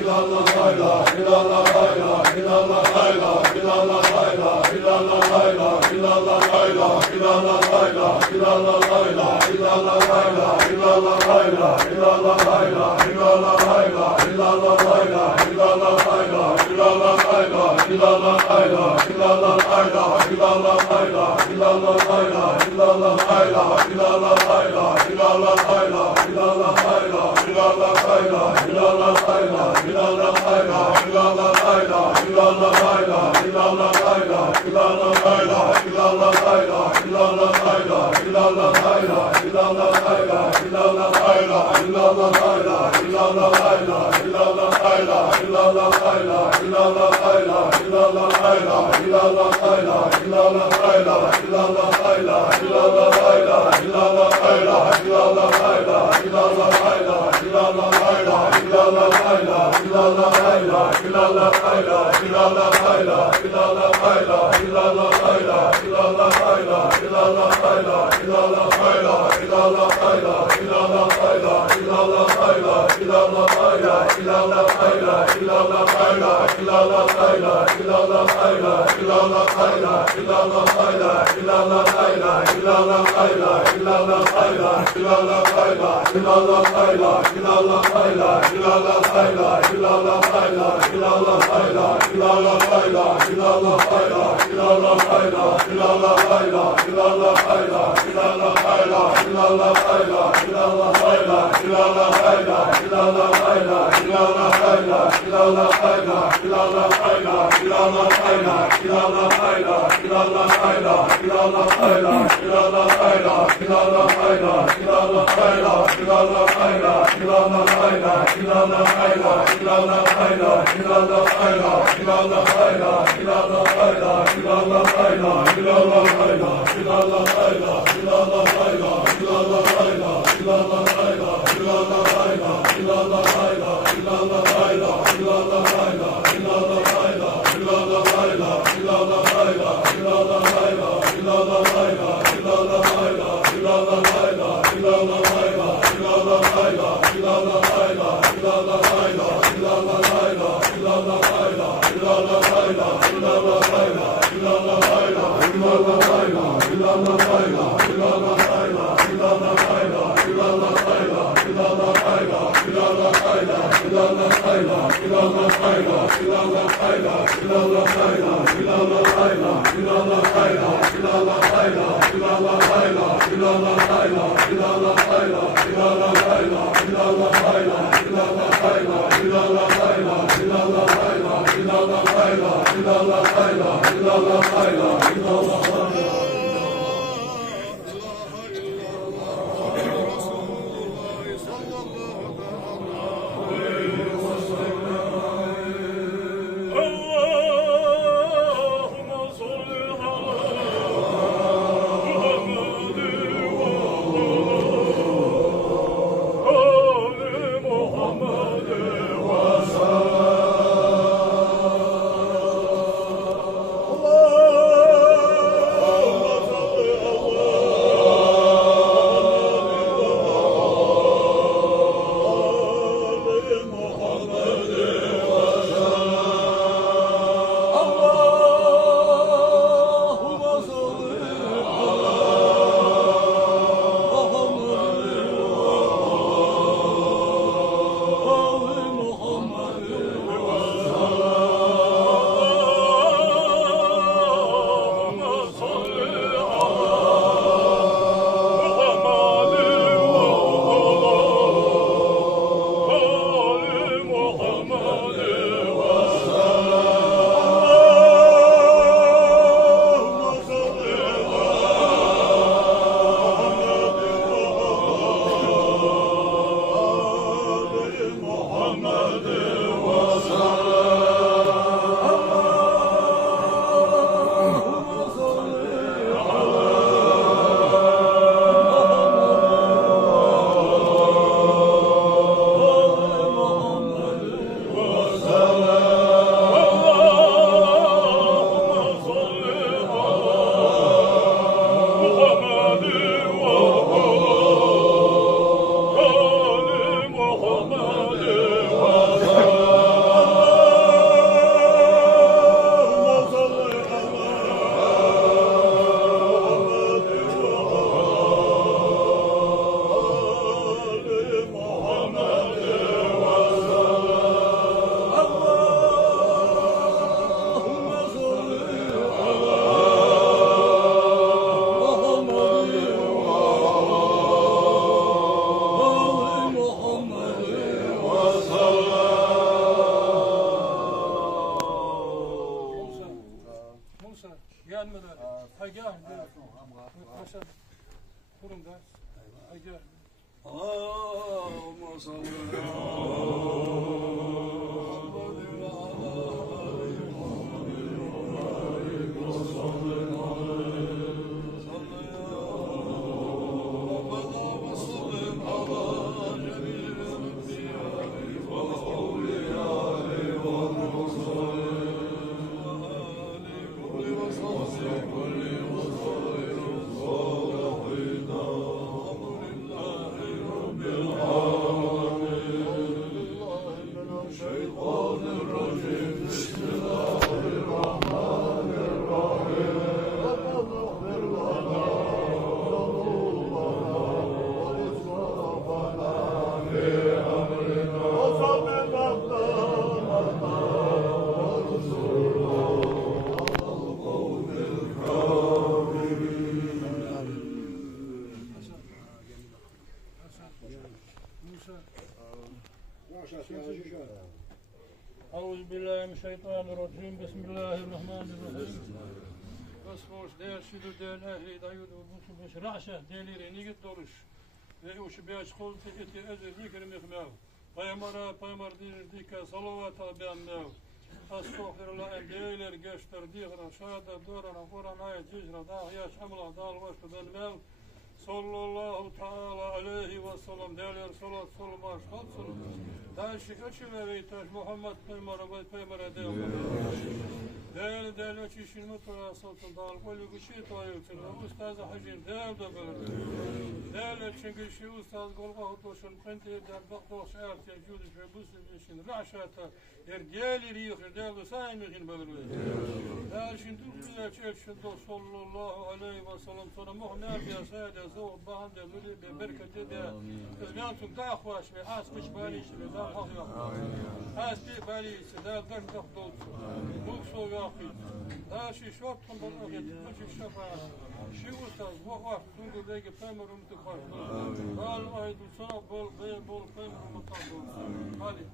إلا الله Allah أعوذ بالله من الشيطان الرجيم بسم الله الرحمن الرحيم Basmos der şudur der ehli dayud bu beş raşa delir nigit doluş ve uş beş kol teketi ezer dikir mihmav paymar dika salavat albiannav astaghfirullah en deler göster digra şada dorana qurana ayet cizra da yaş amla dal vasf benmev sallallahu taala aleyhi ve sellem deler salat solmaş hatsun daşik açıver eytaş Muhammed paymar edel değerli çişin mutlaka satın dal koyu kişi toyutur ustaz hacin değerli böyle değerli çünkü şu ustaz golga hotoşun penterden bakdoş ertya judu ve bu için raşata ergeli riyih değerli sayın böyle değerli şimdi güzel çelşin sallallahu aleyhi ve sellem sonra muhnet ya sayede zor bahande böyle berkete de izgantum dağwaş ve asmış baliş ve dağ hafya asbi baliş da dön doktor bu soğuk داشي شوط خنبرقيت ماشي الشفاعة شي أستاذ وقف تنقل لك فامر ومتخرج قال أيضا صنع بول فامر ومتخرج هذه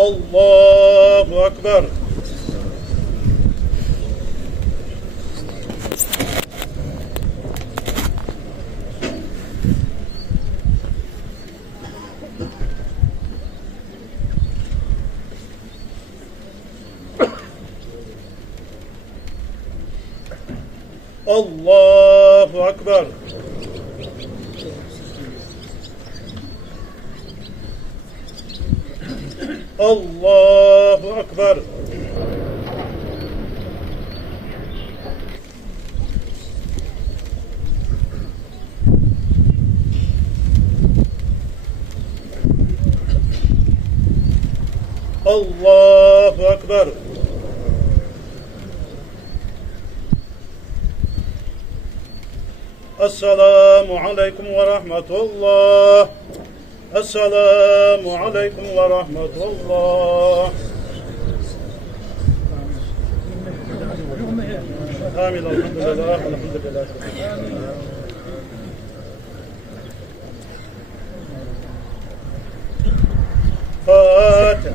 الله أكبر الله أكبر الله أكبر الله أكبر السلام عليكم ورحمة الله السلام عليكم ورحمة الله آمين. الحمد لله والحمد لله. فاتح.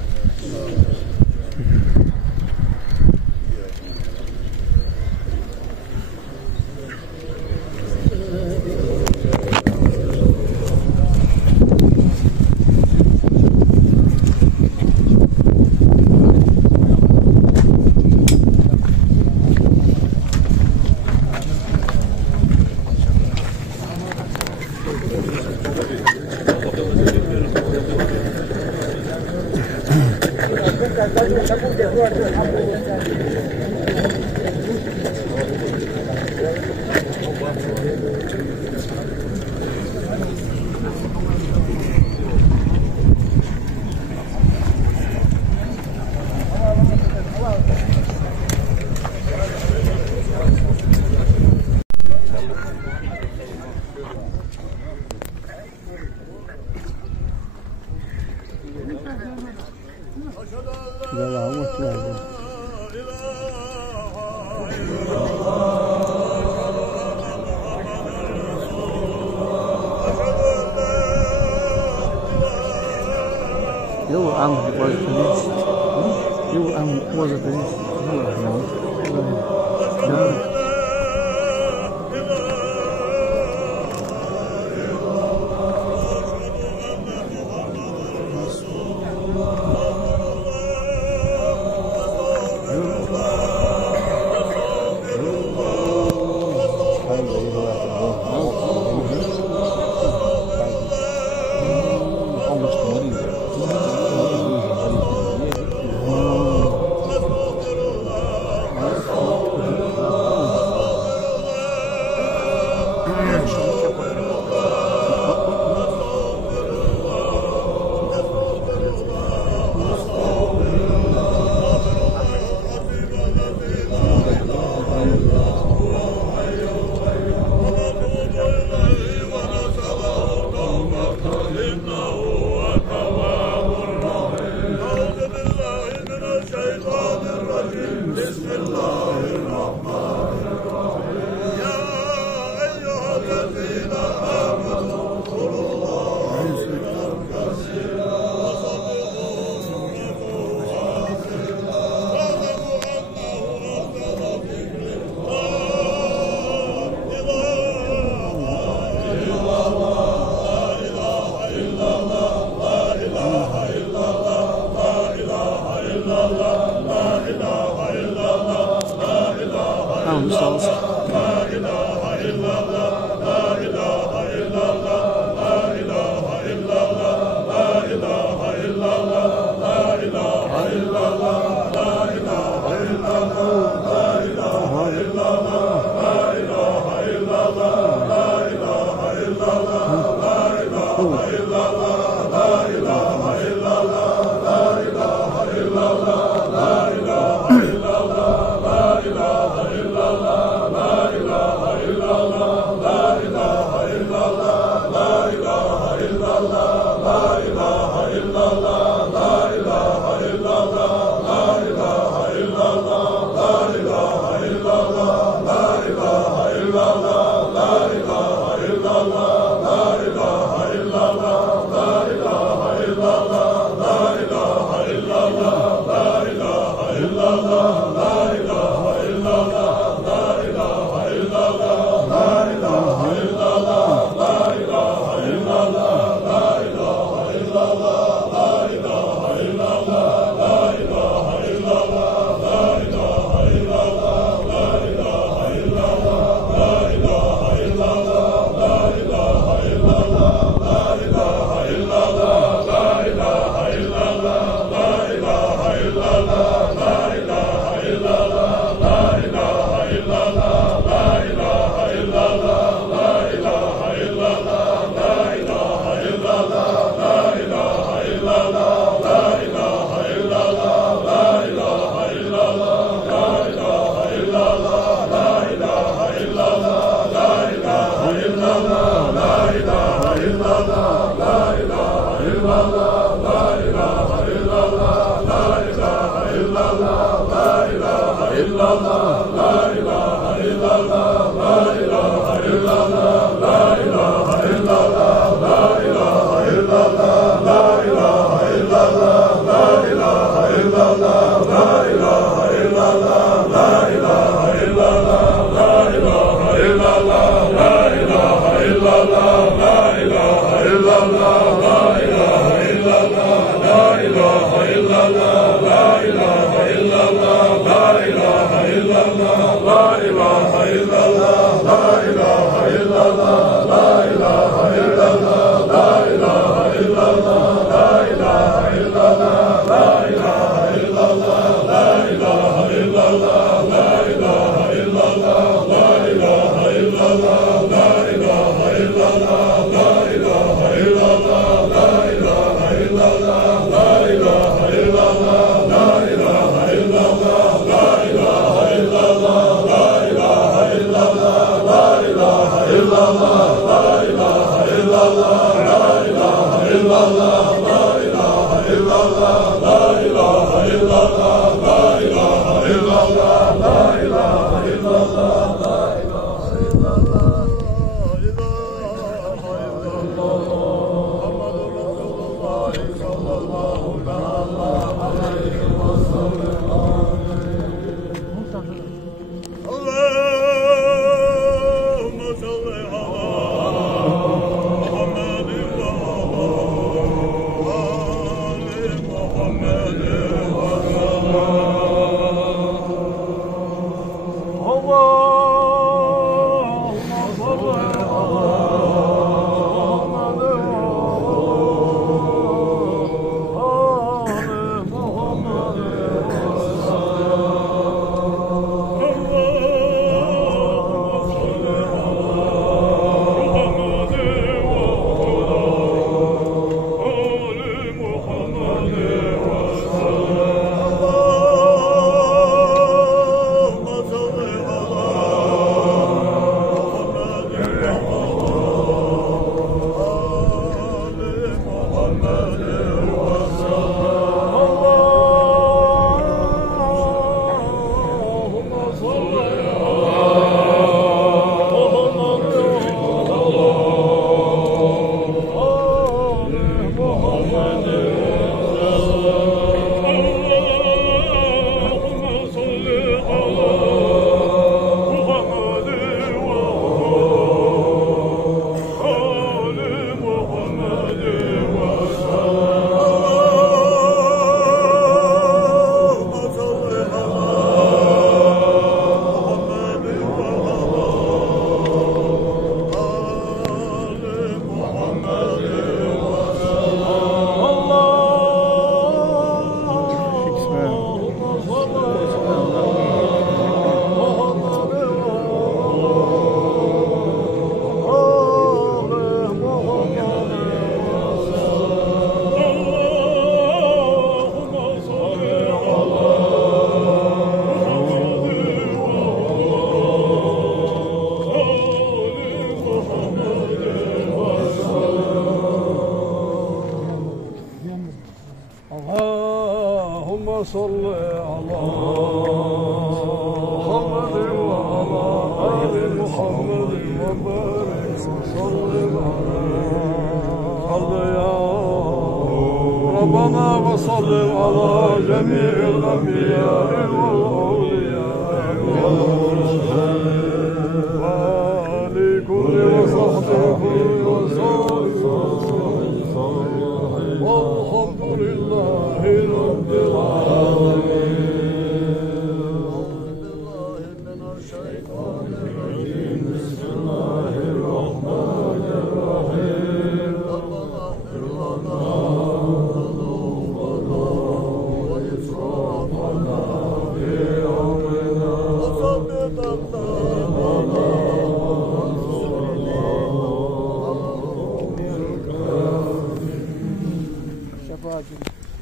بسم الله الرحمن الرحيم يا أيها الذين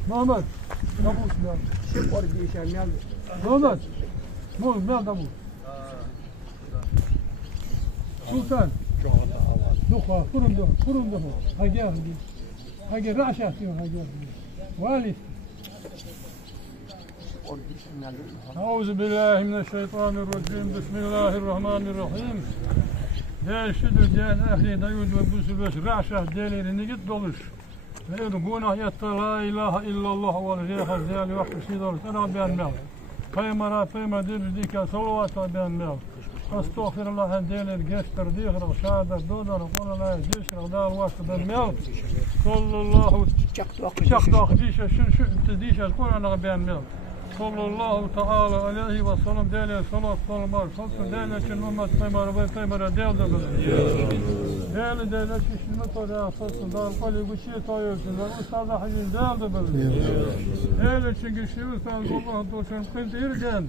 Muhammed, yapıyorsun ya. Şıp var bir işe geldi. Muhammed, Muhammed ne adamı? Sultan. Yok, kurumda mı? Hagi raşa diyor hagi. Valif. أعوذ بالله من الشيطان الرجيم بسم الله الرحمن الرحيم. Değer şudur değer ehli dayud ve busulüş raşah değerleri nigit doluş. Ve günah yatta la ilahe illallah ve reyha değerli vakti sidor sana beğenmel. Peymara peyma dildika salavata beğenmel. Estağfirullah değerler geçtir dihra şahada dodar konular dişra dal vakti beğenmel. Sallallahu çaktak dişe şu dişe konular beğenmel. Sallallahu Teala aleyhi ve sellem değerli salat sallamar salsın değerli için ümmet peymara değerli değerli değerli şişilme toraya salsın dağıl kali bu şey toyuyorsun ve ustaza hacin değerli değerli çünkü şey ustaz Allah doşun kıntirden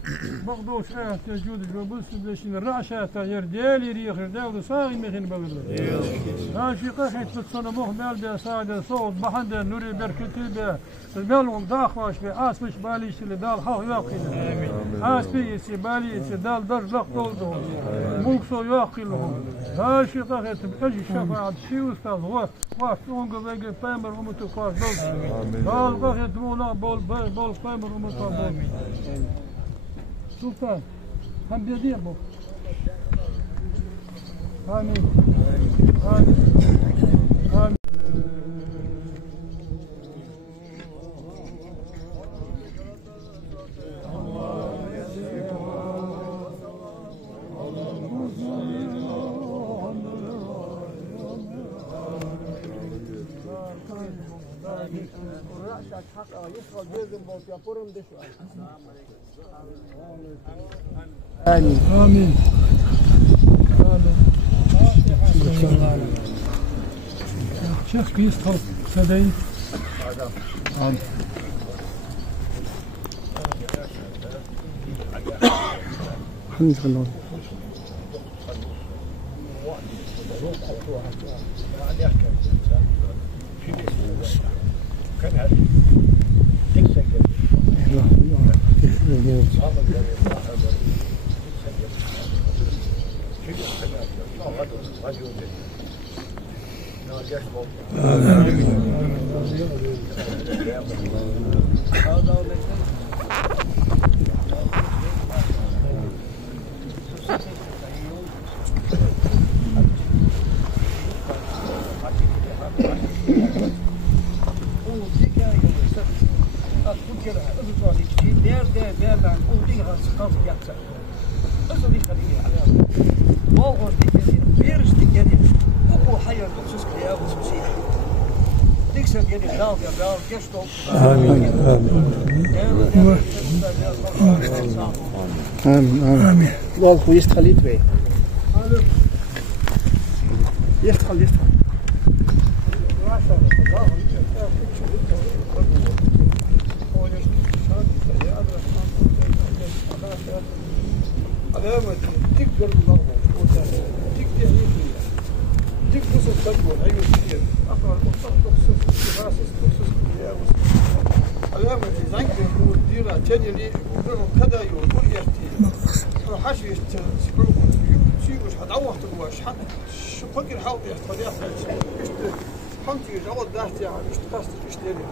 bak doş ayet tecudu ve bu sübleşin raşata yer değerli riyahir değerli sağın mehin belirli aşıqa hit sana muhmel be saade soğud bahande nuri berketi be melum dağbaş ve asmış balişli dal hak yakın asbiyesi baliyesi dal darlak doldu mulkso yakılhum aşıqa hit eji şefaat şey ustaz var ongu vege peymer umutu kar dal dal hit mola bol peymer umutu bol sultan hem dediğim bu amin amin amin آمين آمين شيخ بيستر سدي آمين الحمد لله آمين والله يستخلي توي يستخل علامة تقدر بالضربة تقدر تقص التجوى أيوة كثير أقرأ تقصص تغاسس تقصص علامة زنقر وديرة تجري وبرهم كذا يقول يحتي حاش يستسبروا شيء وش حدعوه تقواش حد شو فكر حاول يحتفظ يحتفظ حمتي جوال داشتي عم يشتقاست يشتري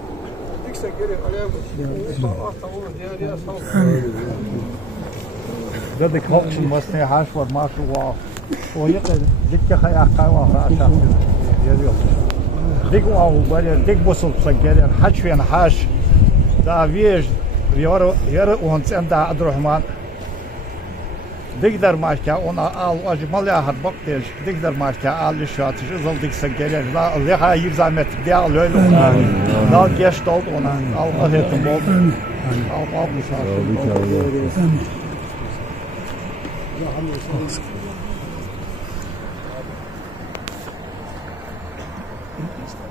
تكسر كده علامة أصلا دياري أصلا dat ik hoogste was niet haast wat maar zo wel. Oh je dit je ga je wel raar. dik wel maar dik was op zijn keer had je een hash daar weer hier ons en daar Abdurrahman dik daar maar ja on al als je mal ja had baktes dik daar maar ja al je shot je zal dik zijn keer la lega hier zijn met daar leul dan gestalt on al het een bal al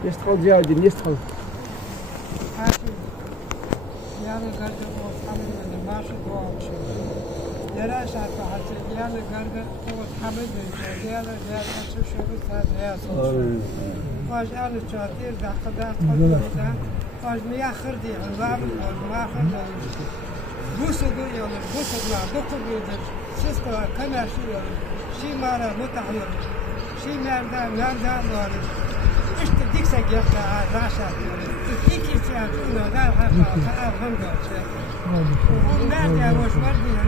يستخل زيادة يستخل يعني قرد وحمد من ماشي دوامش يراش عارفة حتى يعني قرد وحمد من يعني شو شغل هذا فاج أنا شاطر ده قدر قدر فاج مياخر دي عظام ما خد بوسدو يعني بوسدنا بكر بيدر شسته كنا شي مارا متحير شي نام ده وارد إيش تديك سجيت راشة iki saat onlardan alhamdülillah. Onlar da hoş var diye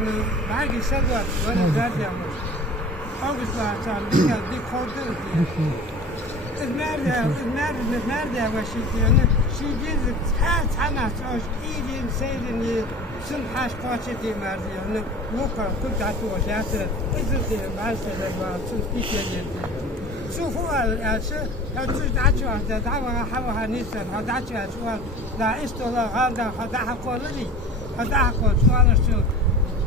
belki sedat var derdi ama. Ağustos ayında bir kordu diye. Nerede başlıyor? Şimdi sana söz iyiliğin seyrini sun haş kaçtı merdiyanı. Muka kudatu ocaktı. İzlediğim mesele var. Sun işledi. شوفوا الأشياء تجدعوا هذا دعوة حوها نيسان هدعوا شوال لا إستولا غالدا هدعها قولي هدعها قول شوال شو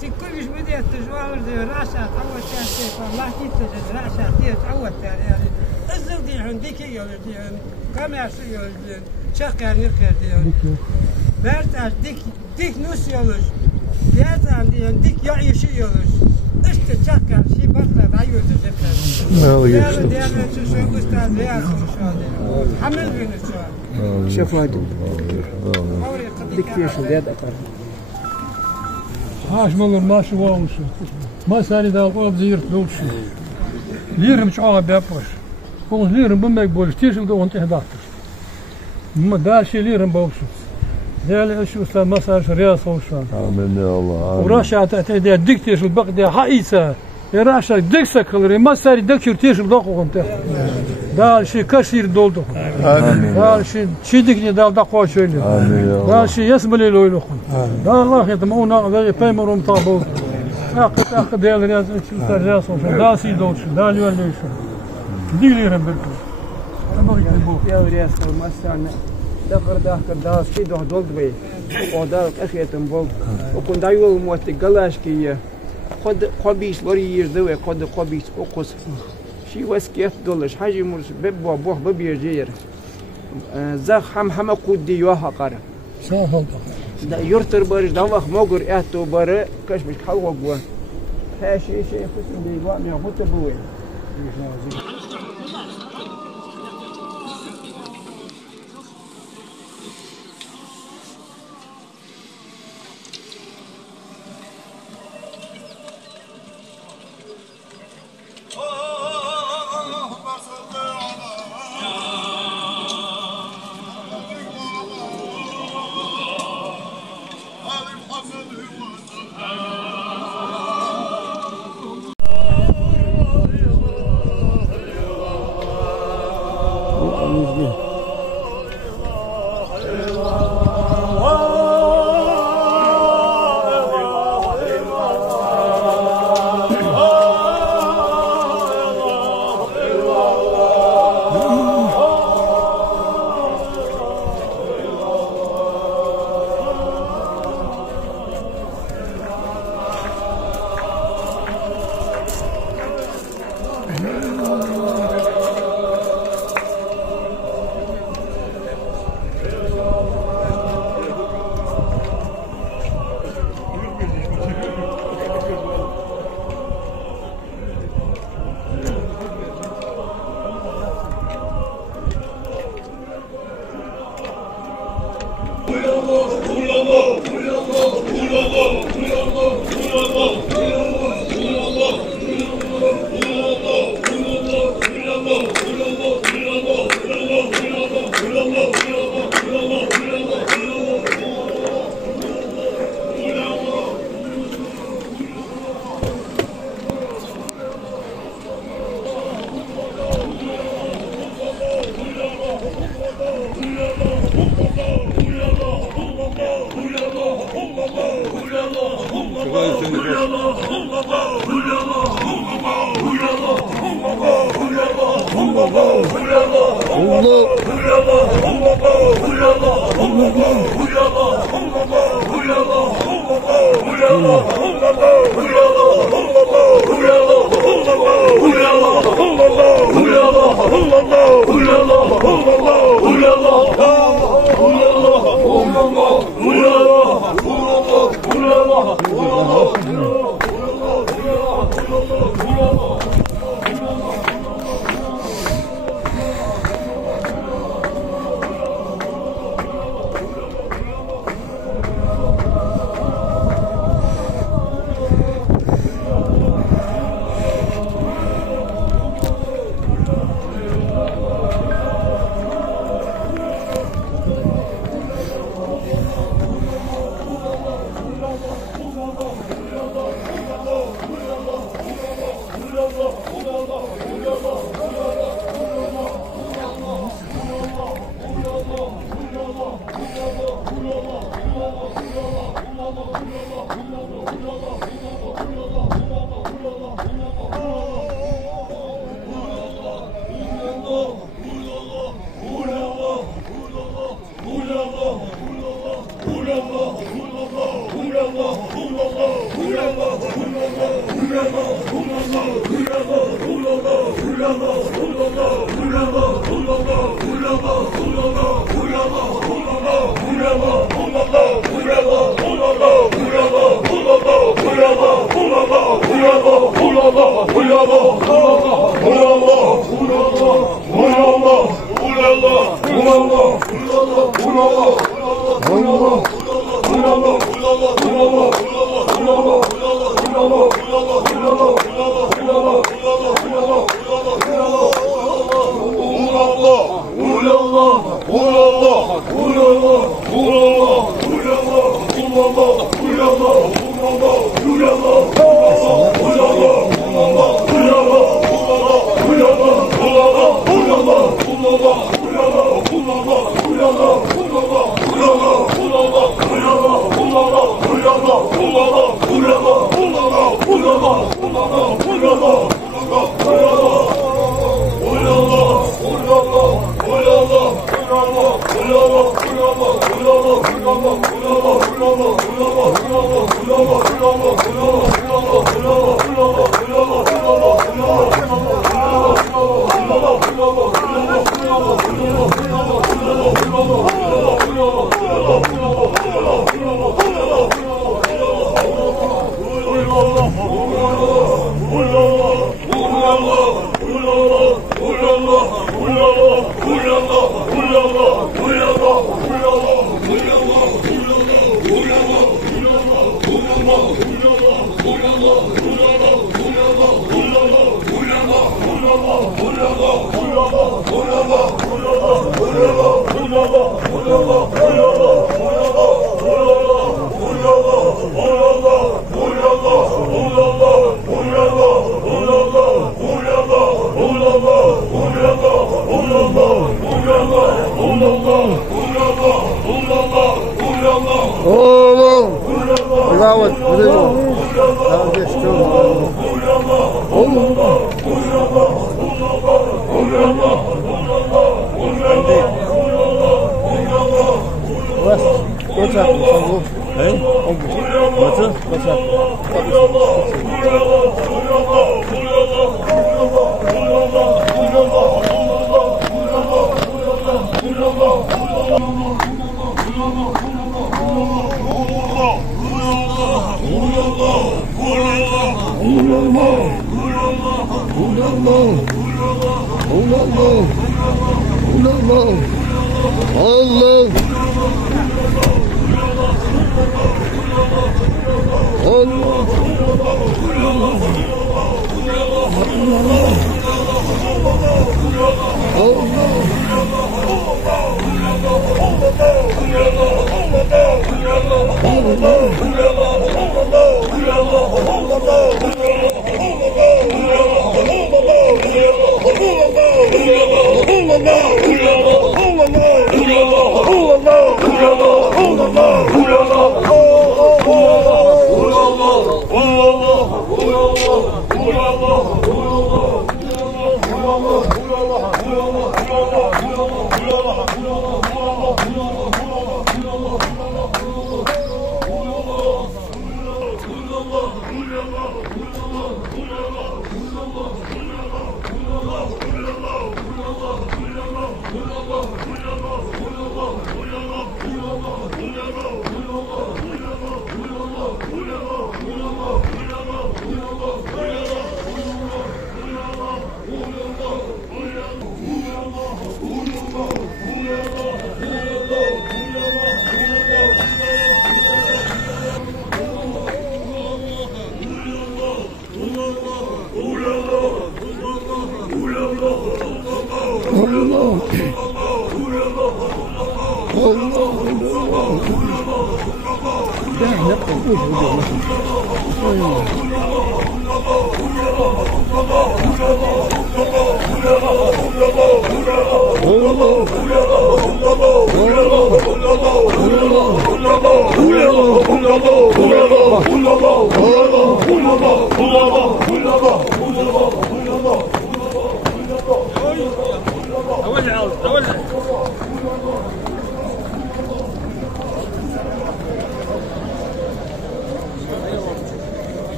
تكل مش بدي تجوال دي رأسها أول شيء فالله تيجي رأسها تيجي أول يعني إزل دي عندك يولد يعني كم يصير يولد شقة نقدر يعني برتاش ديك نص يولد برتاش ديك يعيش يولد İşte çakal, şey bakla da yürüdü zaten. Değerli şu usta değerli şu an. Hamil günü şu an. شفايته دكتور شو ده هاش مولر ما شو وامشو ما سالي دا القلب زيرت بوشو ليرم شعوها بيبوش قوم ليرم بمك بولش تيشم دو انت هداكتر ما داشي ليرم بوشو değerli eşi usta masaj riyas oluşan. Amin ya Allah. Uğraşa te diktiş bak de haisa. Uğraşa dikse kalır. Masari dikür tiş dokun te. Dal şey kaşir doldu. Amin. Dal şey çidikni dal da koş öyle. Amin ya Allah. Dal şey yesmeli loylu. Dal Allah yetim ona ve peymerum tabu. Akı değerli riyas eşi usta riyas oluşan. Dal şey dolsun. Dal yöyle şu. Dilerim ben. Ama bu يا رياس المسان دقر داخل داس كي دو دولد بي او دا اخيتم بول وكون دايول موت قلاش كي خد قبيش لوري يردوي خد قبيش اوقس شي واسكيت دولش حاجه مرس ببو بوه ببيجير زخ هم قودي يوها قره sağ ol. دا يرتر برج دواخ موغر اتو بره كاش مش حلوه جوا هاشي شي قسم دي وام يا متبوي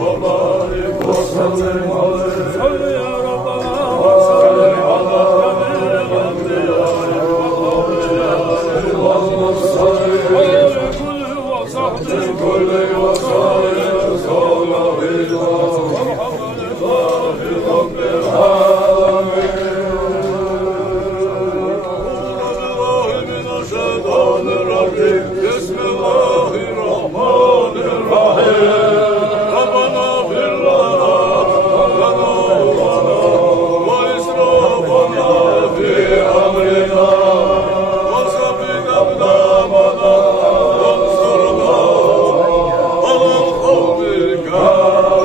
وبارك وسلم عليه صل يا ربنا وسلم على اللهم صل على كل وصحبه كل وصايا صلى والحمد لله رب العالمين. بسم الله الرحمن الرحيم. ربنا اغفر لنا وإسرافنا في أمرنا وثبت أقدامنا وانصرنا على القوم الكافرين.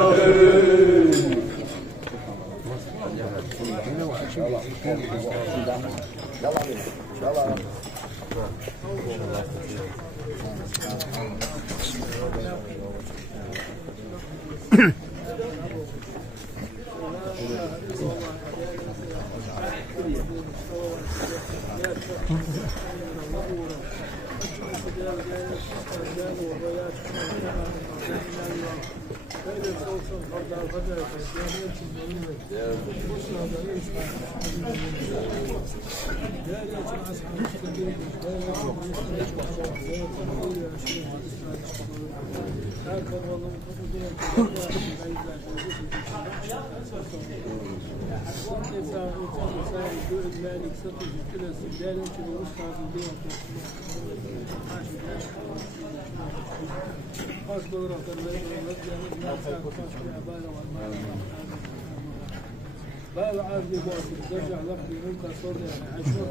لا العاب لباسك ترجع لفظي منك صور يعني عشوة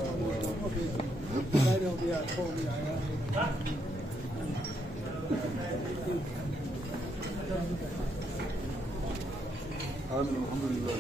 لا يضيع قومي آمين الحمد لله.